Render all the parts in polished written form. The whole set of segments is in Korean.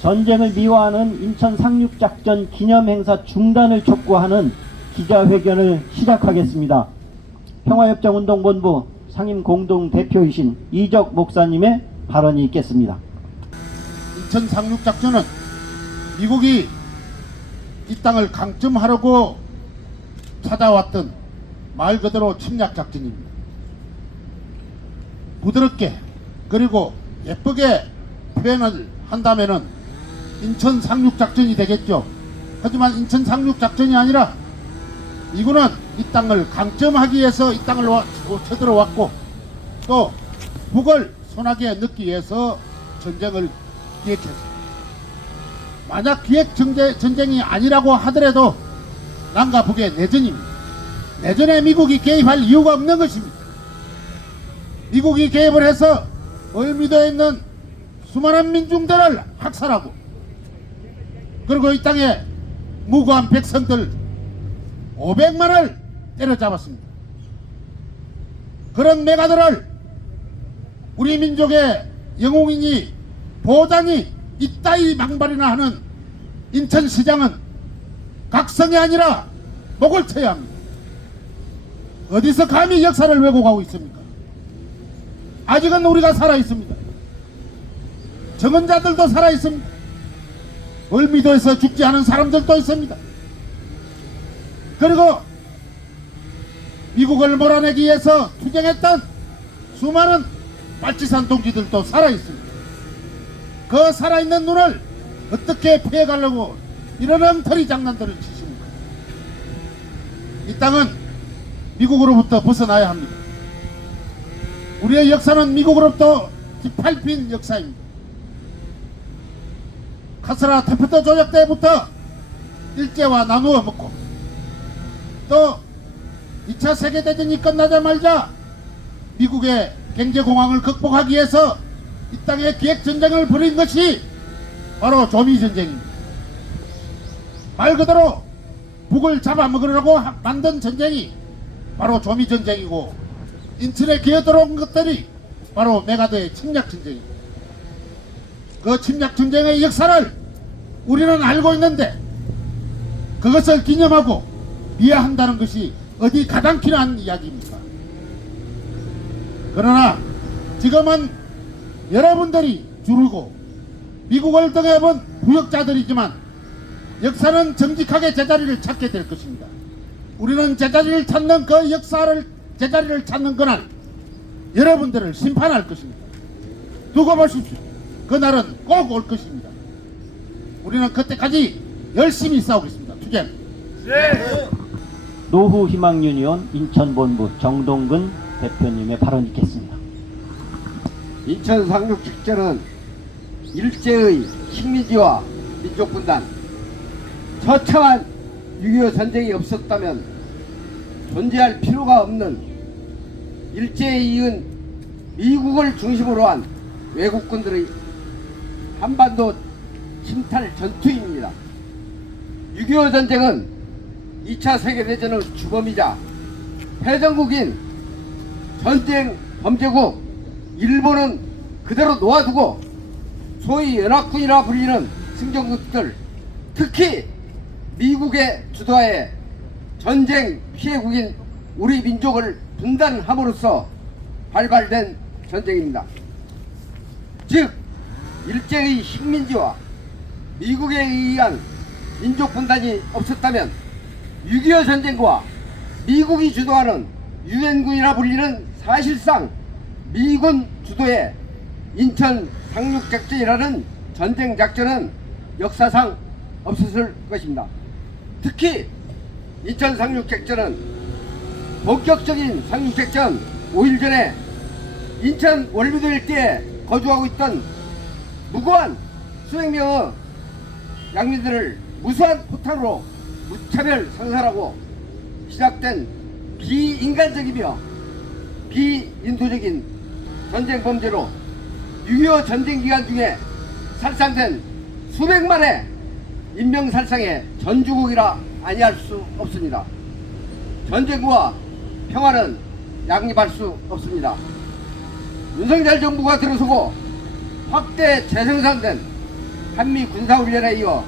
전쟁을 미화하는 인천 상륙작전 기념행사 중단을 촉구하는 기자회견을 시작하겠습니다. 평화협정운동본부 상임공동대표이신 이적 목사님의 발언이 있겠습니다. 인천 상륙작전은 미국이 이 땅을 강점하려고 찾아왔던 말 그대로 침략작전입니다. 부드럽게 그리고 예쁘게 표현을 한다면은 인천 상륙작전이 되겠죠. 하지만 인천 상륙작전이 아니라 미군은 이 땅을 강점하기 위해서 이 땅을 쳐들어왔고 또 북을 손아귀에 넣기 위해서 전쟁을 기획했습니다. 만약 기획 전쟁이 아니라고 하더라도 남과 북의 내전입니다. 내전에 미국이 개입할 이유가 없는 것입니다. 미국이 개입을 해서 을미도에 있는 수많은 민중들을 학살하고 그리고 이 땅에 무고한 백성들 500만을 때려잡았습니다. 그런 메가들을 우리 민족의 영웅이니 보장이 이따위 망발이나 하는 인천시장은 각성이 아니라 목을 쳐야 합니다. 어디서 감히 역사를 왜곡하고 있습니까? 아직은 우리가 살아있습니다. 적은 자들도 살아있습니다. 을미도에서 죽지 않은 사람들도 있습니다. 그리고 미국을 몰아내기 위해서 투쟁했던 수많은 빨치산 동지들도 살아있습니다. 그 살아있는 눈을 어떻게 피해가려고 이런 엉터리 장난들을 치십니까? 이 땅은 미국으로부터 벗어나야 합니다. 우리의 역사는 미국으로부터 뒷밟힌 역사입니다. 카스라 테프트 조약 때부터 일제와 나누어 먹고 또 2차 세계대전이 끝나자마자 미국의 경제공황을 극복하기 위해서 이 땅에 기획전쟁을 벌인 것이 바로 조미전쟁입니다. 말 그대로 북을 잡아먹으려고 만든 전쟁이 바로 조미전쟁이고 인천에 기어들어온 것들이 바로 메가드의 침략전쟁입니다. 그 침략전쟁의 역사를 우리는 알고 있는데 그것을 기념하고 이해한다는 것이 어디 가당키나 이야기입니까? 그러나 지금은 여러분들이 주르고 미국을 등해본 부역자들이지만 역사는 정직하게 제자리를 찾게 될 것입니다. 우리는 제자리를 찾는 그 제자리를 찾는 그날 여러분들을 심판할 것입니다. 두고 보십시오. 그날은 꼭 올 것입니다. 우리는 그때까지 열심히 싸우겠습니다. 투쟁. 네. 노후희망유니온 인천본부 정동근 대표님의 발언이 있겠습니다. 인천 상륙작전은 일제의 식민지와 민족분단, 처참한 6.25 전쟁이 없었다면 존재할 필요가 없는 일제에 이은 미국을 중심으로 한 외국군들의 한반도 침탈 전투입니다. 6.25 전쟁은 2차 세계대전의 주범이자 패전국인 전쟁 범죄국 일본은 그대로 놓아두고 소위 연합군이라 불리는 승전국들, 특히 미국의 주도하에 전쟁 피해국인 우리 민족을 분단함으로써 발발된 전쟁입니다. 즉 일제의 식민지와 미국에 의한 민족 분단이 없었다면 6.25 전쟁과 미국이 주도하는 유엔군이라 불리는 사실상 미군 주도의 인천 상륙작전이라는 전쟁작전은 역사상 없었을 것입니다. 특히 인천 상륙작전은 본격적인 상륙작전 5일 전에 인천 월미도 일대에 거주하고 있던 무고한 수백 명의 양민들을 무수한 포탄으로 무차별 상살하고 시작된 비인간적이며 비인도적인 전쟁 범죄로 6.25 전쟁 기간 중에 살상된 수백만의 인명살상의 전주국이라 아니할 수 없습니다. 전쟁과 평화는 양립할 수 없습니다. 윤석열 정부가 들어서고 확대 재생산된 한미 군사훈련에 이어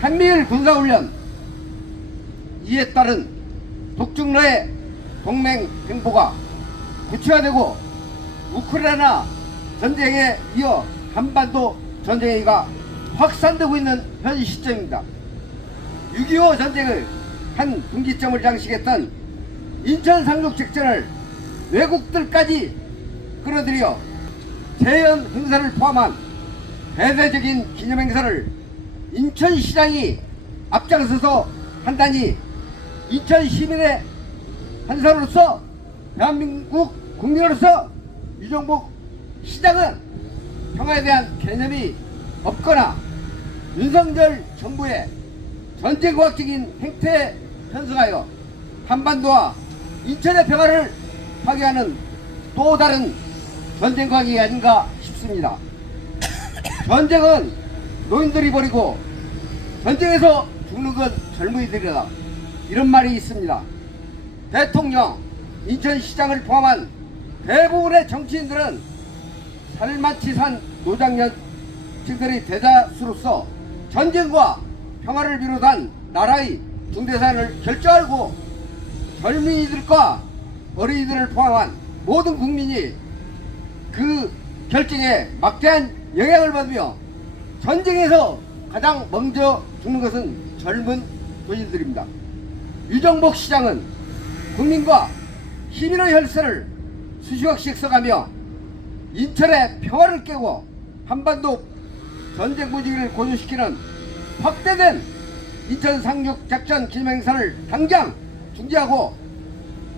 한미일 군사훈련, 이에 따른 독중러의 동맹 행보가 구체화되고 우크라이나 전쟁에 이어 한반도 전쟁이 확산되고 있는 현 시점입니다. 6.25 전쟁을 한 분기점을 장식했던 인천 상륙작전을 외국들까지 끌어들여 재현 행사를 포함한 대대적인 기념 행사를 인천시장이 앞장서서 한다니, 인천 시민의 한 사람으로서, 대한민국 국민으로서 유정복 시장은 평화에 대한 개념이 없거나 윤석열 정부의 전쟁과학적인 행태에 편승하여 한반도와 인천의 평화를 파괴하는 또 다른 전쟁과학이 아닌가 싶습니다. 전쟁은 노인들이 벌이고 전쟁에서 죽는 건 젊은이들이다, 이런 말이 있습니다. 대통령, 인천시장을 포함한 대부분의 정치인들은 살만치산 노장년층들이 대다수로서 전쟁과 평화를 비롯한 나라의 중대사안을 결정하고 젊은이들과 어린이들을 포함한 모든 국민이 그 결정에 막대한 영향을 받으며 전쟁에서 가장 먼저 죽는 것은 젊은 군인들입니다. 유정복 시장은 국민과 시민의 혈세를 수십억씩 써가며 인천의 평화를 깨고 한반도 전쟁 분위기를 고조시키는 확대된 인천 상륙작전 기념행사를 당장 중지하고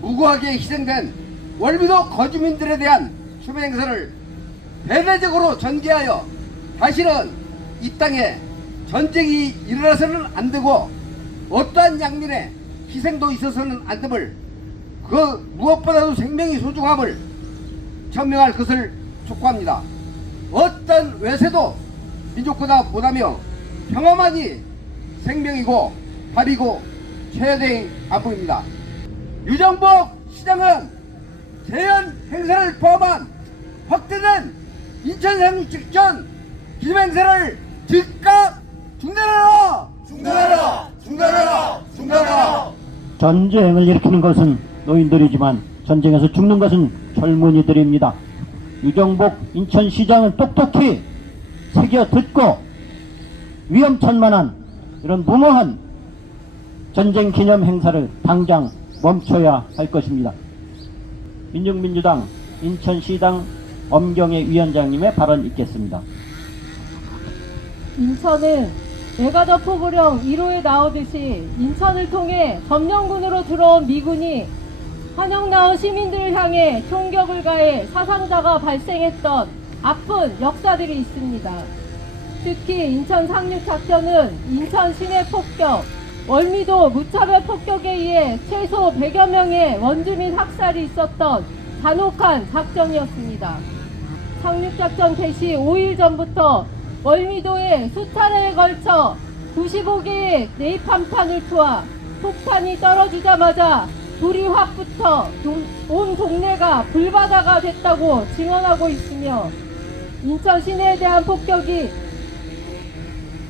무고하게 희생된 월미도 거주민들에 대한 추모행사를 대대적으로 전개하여 다시는 이 땅에 전쟁이 일어나서는 안 되고 어떠한 양민의 희생도 있어서는 안 됨을, 그 무엇보다도 생명이 소중함을 천명할 것을 촉구합니다. 어떤 외세도 민족보다 못하며 평화만이 생명이고 밥이고 최대의 안보입니다. 유정복 시장은 재현 행사를 포함한 확대된 인천 상륙작전 기념 행사를 즉각 중단하라! 중단하라! 중단하라! 중단하라! 전쟁을 일으키는 것은 노인들이지만 전쟁에서 죽는 것은 젊은이들입니다. 유정복 인천시장은 똑똑히 새겨 듣고 위험천만한 이런 무모한 전쟁 기념 행사를 당장 멈춰야 할 것입니다. 민중민주당 인천시당 엄경애 위원장님의 발언 있겠습니다. 인천은 메가더 포부령 1호에 나오듯이 인천을 통해 점령군으로 들어온 미군이 환영 나온 시민들을 향해 총격을 가해 사상자가 발생했던 아픈 역사들이 있습니다. 특히 인천 상륙작전은 인천 시내 폭격, 월미도 무차별 폭격에 의해 최소 100여 명의 원주민 학살이 있었던 잔혹한 작전이었습니다. 상륙작전 개시 5일 전부터 월미도에 수차례에 걸쳐 95개의 네이팜탄을 투하, 폭탄이 떨어지자마자 불이 확 붙어 온 동네가 불바다가 됐다고 증언하고 있으며, 인천 시내에 대한 폭격이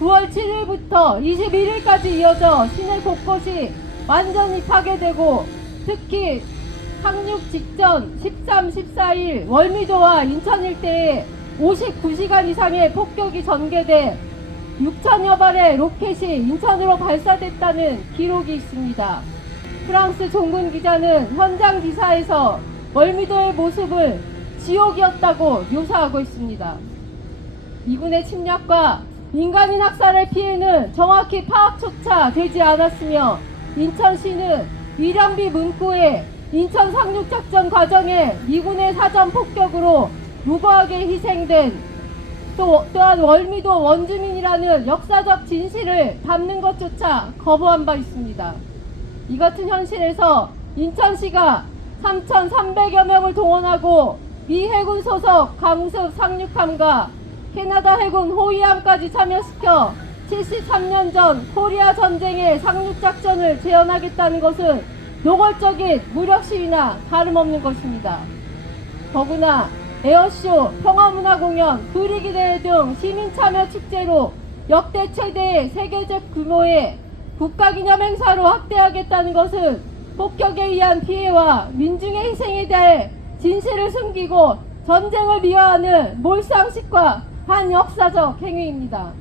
9월 7일부터 21일까지 이어져 시내 곳곳이 완전히 파괴되고, 특히 상륙 직전 13, 14일 월미도와 인천 일대에 59시간 이상의 폭격이 전개돼 6천여 발의 로켓이 인천으로 발사됐다는 기록이 있습니다. 프랑스 종군 기자는 현장 기사에서 월미도의 모습을 지옥이었다고 묘사하고 있습니다. 미군의 침략과 민간인 학살의 피해는 정확히 파악조차 되지 않았으며, 인천시는 위령비 문구에 인천 상륙작전 과정에 미군의 사전 폭격으로 무고하게 희생된 또한 월미도 원주민이라는 역사적 진실을 담는 것조차 거부한 바 있습니다. 이 같은 현실에서 인천시가 3,300여 명을 동원하고 미 해군 소속 강습 상륙함과 캐나다 해군 호위함까지 참여시켜 73년 전 코리아 전쟁의 상륙작전을 재현하겠다는 것은 노골적인 무력 시위나 다름없는 것입니다. 더구나 에어쇼, 평화문화공연, 분위기대회 등 시민참여 축제로 역대 최대 세계적 규모의 국가기념행사로 확대하겠다는 것은 폭격에 의한 피해와 민중의 희생에 대해 진실을 숨기고 전쟁을 미화하는 몰상식과 반역사적 행위입니다.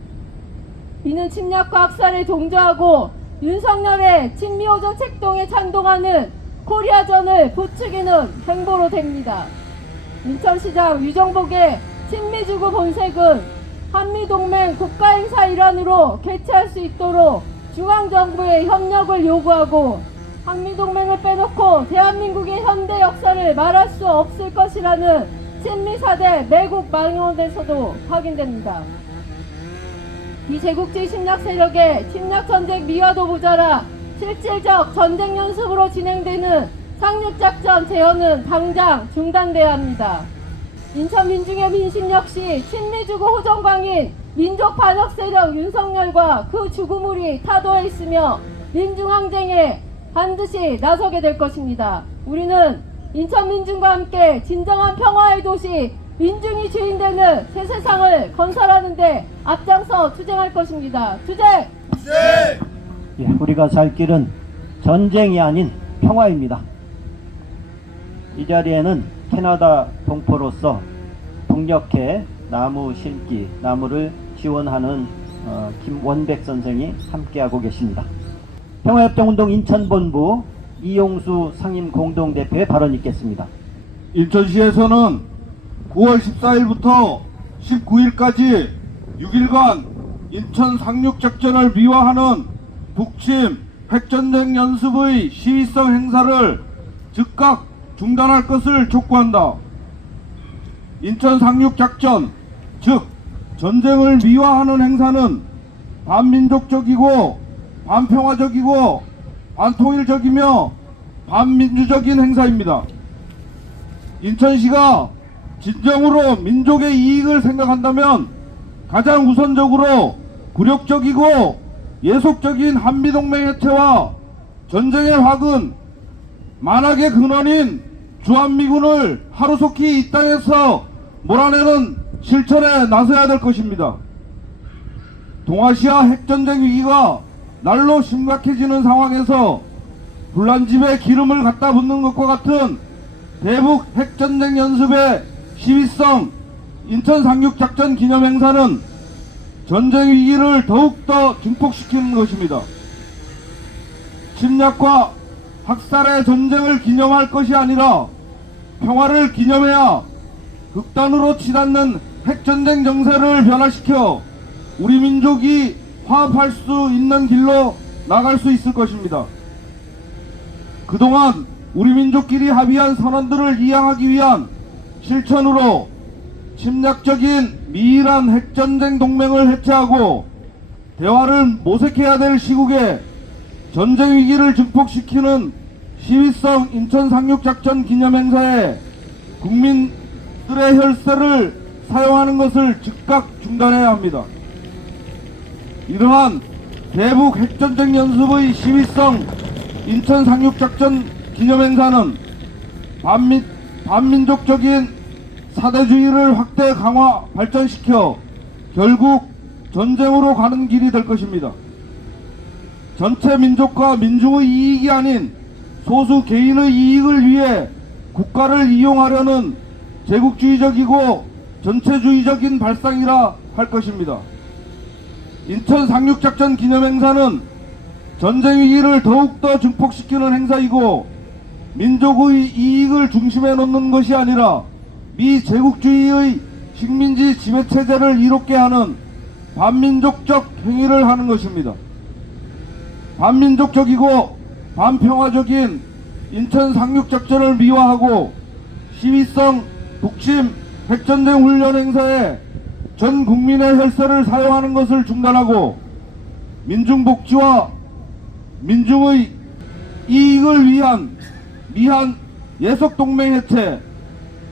이는 침략과 학살에 동조하고 윤석열의 친미오적 책동에 찬동하는 코리아전을 부추기는 행보로 됩니다. 인천시장 유정복의 친미주구 본색은 한미동맹 국가행사 일환으로 개최할 수 있도록 중앙정부의 협력을 요구하고 한미동맹을 빼놓고 대한민국의 현대 역사를 말할 수 없을 것이라는 친미4대 매국 망언에서도 확인됩니다. 비제국주의 침략 세력의 침략전쟁 미화도 모자라 실질적 전쟁 연습으로 진행되는 상륙작전 제어는 당장 중단돼야 합니다. 인천 민중의 민심 역시 친미주구 호전광인 민족 반역 세력 윤석열과 그 주구물이 타도에 있으며 민중항쟁에 반드시 나서게 될 것입니다. 우리는 인천 민중과 함께 진정한 평화의 도시 민중이 주인되는 새 세상을 건설하는 데 앞장서 투쟁할 것입니다. 투쟁! 예, 우리가 살 길은 전쟁이 아닌 평화입니다. 이 자리에는 캐나다 동포로서 동력회 나무 심기, 나무를 지원하는 김원백 선생이 함께하고 계십니다. 평화협정운동 인천본부 이용수 상임공동대표의 발언이 있겠습니다. 인천시에서는 9월 14일부터 19일까지 6일간 인천 상륙작전을 미화하는 북침 핵전쟁 연습의 시위성 행사를 즉각 중단할 것을 촉구한다. 인천 상륙작전, 즉 전쟁을 미화하는 행사는 반민족적이고 반평화적이고 반통일적이며 반민주적인 행사입니다. 인천시가 진정으로 민족의 이익을 생각한다면 가장 우선적으로 굴욕적이고 예속적인 한미동맹 해체와 전쟁의 확은 만악의 근원인 주한미군을 하루속히 이 땅에서 몰아내는 실천에 나서야 될 것입니다. 동아시아 핵전쟁 위기가 날로 심각해지는 상황에서 불난집에 기름을 갖다 붓는 것과 같은 대북 핵전쟁 연습의 시위성 인천 상륙작전 기념행사는 전쟁 위기를 더욱더 증폭시키는 것입니다. 침략과 학살의 전쟁을 기념할 것이 아니라 평화를 기념해야 극단으로 치닫는 핵전쟁 정세를 변화시켜 우리 민족이 화합할 수 있는 길로 나갈 수 있을 것입니다. 그동안 우리 민족끼리 합의한 선언들을 이행하기 위한 실천으로 침략적인 미일한 핵전쟁 동맹을 해체하고 대화를 모색해야 될 시국에 전쟁 위기를 증폭시키는 시위성 인천 상륙작전 기념행사에 국민들의 혈세를 사용하는 것을 즉각 중단해야 합니다. 이러한 대북 핵전쟁 연습의 시위성 인천 상륙작전 기념행사는 반민족적인 사대주의를 확대 강화 발전시켜 결국 전쟁으로 가는 길이 될 것입니다. 전체 민족과 민중의 이익이 아닌 소수 개인의 이익을 위해 국가를 이용하려는 제국주의적이고 전체주의적인 발상이라 할 것입니다. 인천 상륙작전 기념행사는 전쟁 위기를 더욱더 증폭시키는 행사이고 민족의 이익을 중심에 놓는 것이 아니라 미제국주의의 식민지 지배체제를 이롭게 하는 반민족적 행위를 하는 것입니다. 반민족적이고 반평화적인 인천 상륙작전을 미화하고 시위성 북침 핵전쟁 훈련 행사에 전 국민의 혈세를 사용하는 것을 중단하고 민중복지와 민중의 이익을 위한 미한 예속동맹 해체,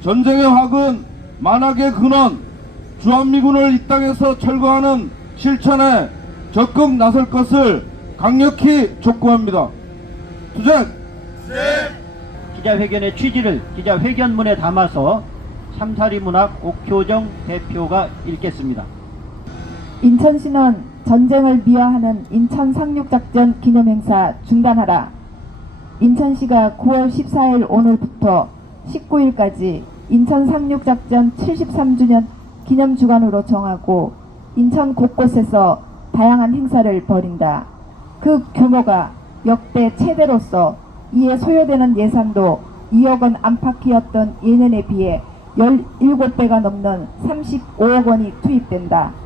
전쟁의 확은 만악의 근원, 주한미군을 이 땅에서 철거하는 실천에 적극 나설 것을 강력히 촉구합니다. 투쟁! 기자회견의 취지를 기자회견문에 담아서 참사리문학 옥효정 대표가 읽겠습니다. 인천시는 전쟁을 미화하는 인천 상륙작전 기념행사 중단하라. 인천시가 9월 14일 오늘부터 19일까지 인천 상륙작전 73주년 기념주간으로 정하고 인천 곳곳에서 다양한 행사를 벌인다. 그 규모가 역대 최대로서 이에 소요되는 예산도 2억 원 안팎이었던 예년에 비해 17배가 넘는 35억 원이 투입된다.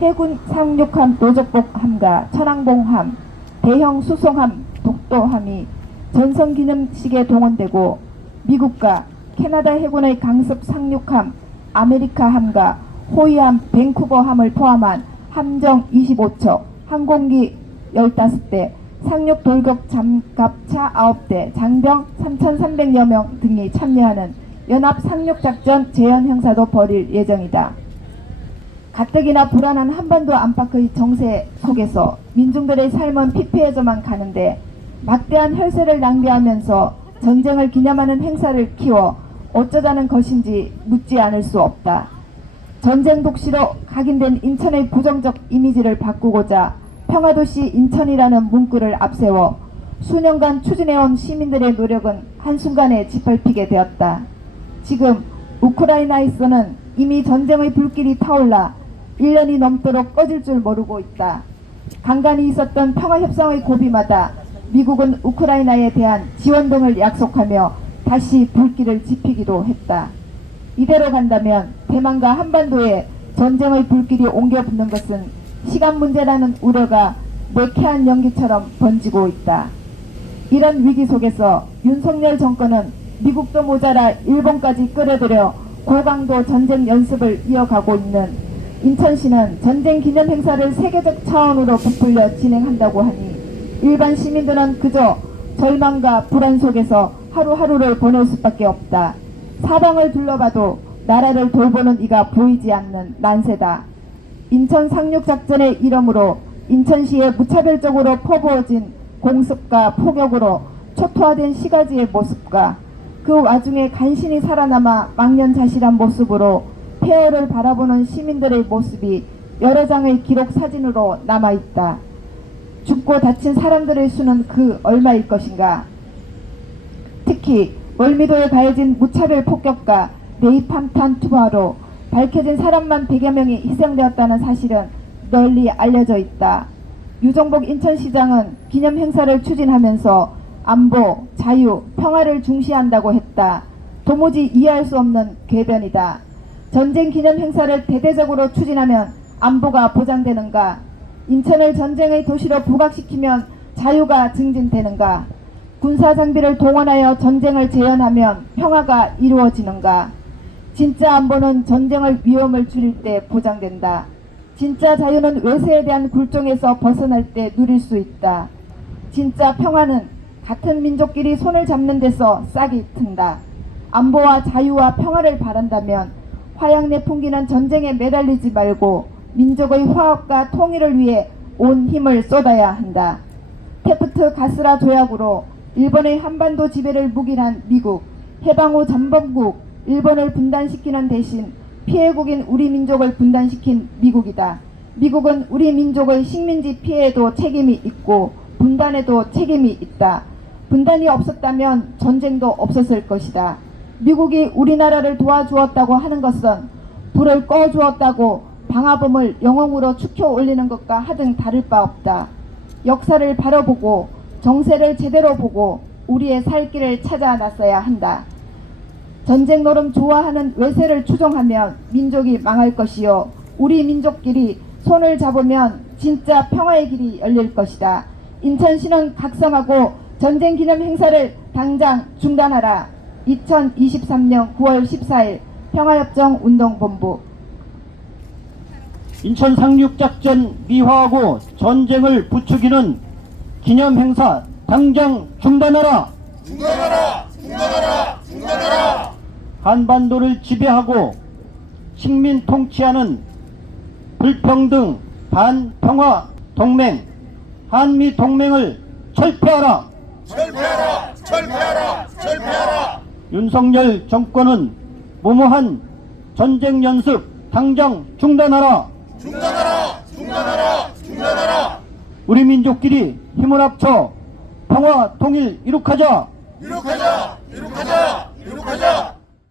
해군 상륙함 노적복함과 천왕봉함, 대형 수송함 독도함이 전성기념식에 동원되고 미국과 캐나다 해군의 강습 상륙함 아메리카함과 호위함 밴쿠버함을 포함한 함정 25척, 항공기 15대, 상륙 돌격 장갑차 9대, 장병 3,300여 명 등이 참여하는 연합 상륙작전 재현 행사도 벌일 예정이다. 가뜩이나 불안한 한반도 안팎의 정세 속에서 민중들의 삶은 피폐해져만 가는데 막대한 혈세를 낭비하면서 전쟁을 기념하는 행사를 키워 어쩌자는 것인지 묻지 않을 수 없다. 전쟁 독시로 각인된 인천의 부정적 이미지를 바꾸고자 평화도시 인천이라는 문구를 앞세워 수년간 추진해온 시민들의 노력은 한순간에 짓밟히게 되었다. 지금 우크라이나에서는 이미 전쟁의 불길이 타올라 1년이 넘도록 꺼질 줄 모르고 있다. 간간히 있었던 평화협상의 고비마다 미국은 우크라이나에 대한 지원 등을 약속하며 다시 불길을 지피기도 했다. 이대로 간다면 대만과 한반도에 전쟁의 불길이 옮겨 붙는 것은 시간 문제라는 우려가 매캐한 연기처럼 번지고 있다. 이런 위기 속에서 윤석열 정권은 미국도 모자라 일본까지 끌어들여 고강도 전쟁 연습을 이어가고 있는 인천시는 전쟁 기념 행사를 세계적 차원으로 부풀려 진행한다고 하니 일반 시민들은 그저 절망과 불안 속에서 하루하루를 보낼 수밖에 없다. 사방을 둘러봐도 나라를 돌보는 이가 보이지 않는 난세다. 인천 상륙작전의 이름으로 인천시에 무차별적으로 퍼부어진 공습과 폭격으로 초토화된 시가지의 모습과 그 와중에 간신히 살아남아 망연자실한 모습으로 폐허를 바라보는 시민들의 모습이 여러 장의 기록 사진으로 남아있다. 죽고 다친 사람들의 수는 그 얼마일 것인가. 특히 월미도에 가해진 무차별 폭격과 네이팜탄 투하로 밝혀진 사람만 100여 명이 희생되었다는 사실은 널리 알려져 있다. 유정복 인천시장은 기념 행사를 추진하면서 안보, 자유, 평화를 중시한다고 했다. 도무지 이해할 수 없는 궤변이다. 전쟁 기념 행사를 대대적으로 추진하면 안보가 보장되는가? 인천을 전쟁의 도시로 부각시키면 자유가 증진되는가? 군사 장비를 동원하여 전쟁을 재현하면 평화가 이루어지는가? 진짜 안보는 전쟁의 위험을 줄일 때 보장된다. 진짜 자유는 외세에 대한 굴종에서 벗어날 때 누릴 수 있다. 진짜 평화는 같은 민족끼리 손을 잡는 데서 싹이 튼다. 안보와 자유와 평화를 바란다면 화양내 풍기는 전쟁에 매달리지 말고 민족의 화합과 통일을 위해 온 힘을 쏟아야 한다. 테프트 가스라 조약으로 일본의 한반도 지배를 묵인한 미국, 해방 후 전범국 일본을 분단시키는 대신 피해국인 우리 민족을 분단시킨 미국이다. 미국은 우리 민족의 식민지 피해에도 책임이 있고 분단에도 책임이 있다. 분단이 없었다면 전쟁도 없었을 것이다. 미국이 우리나라를 도와주었다고 하는 것은 불을 꺼주었다고 방화범을 영웅으로 축혀 올리는 것과 하등 다를 바 없다. 역사를 바라보고 정세를 제대로 보고 우리의 살 길을 찾아 나서야 한다. 전쟁 노름 좋아하는 외세를 추종하면 민족이 망할 것이요 우리 민족끼리 손을 잡으면 진짜 평화의 길이 열릴 것이다. 인천시는 각성하고 전쟁 기념 행사를 당장 중단하라. 2023년 9월 14일 평화협정운동본부. 인천 상륙작전 미화하고 전쟁을 부추기는 기념행사 당장 중단하라. 중단하라. 중단하라. 중단하라. 한반도를 지배하고 식민 통치하는 불평등 반평화 동맹 한미 동맹을 철폐하라. 철폐하라. 철폐하라. 철폐하라. 윤석열 정권은 무모한 전쟁 연습 당장 중단하라. 중단하라. 우리 민족끼리 힘을 합쳐 평화 통일 이룩하자.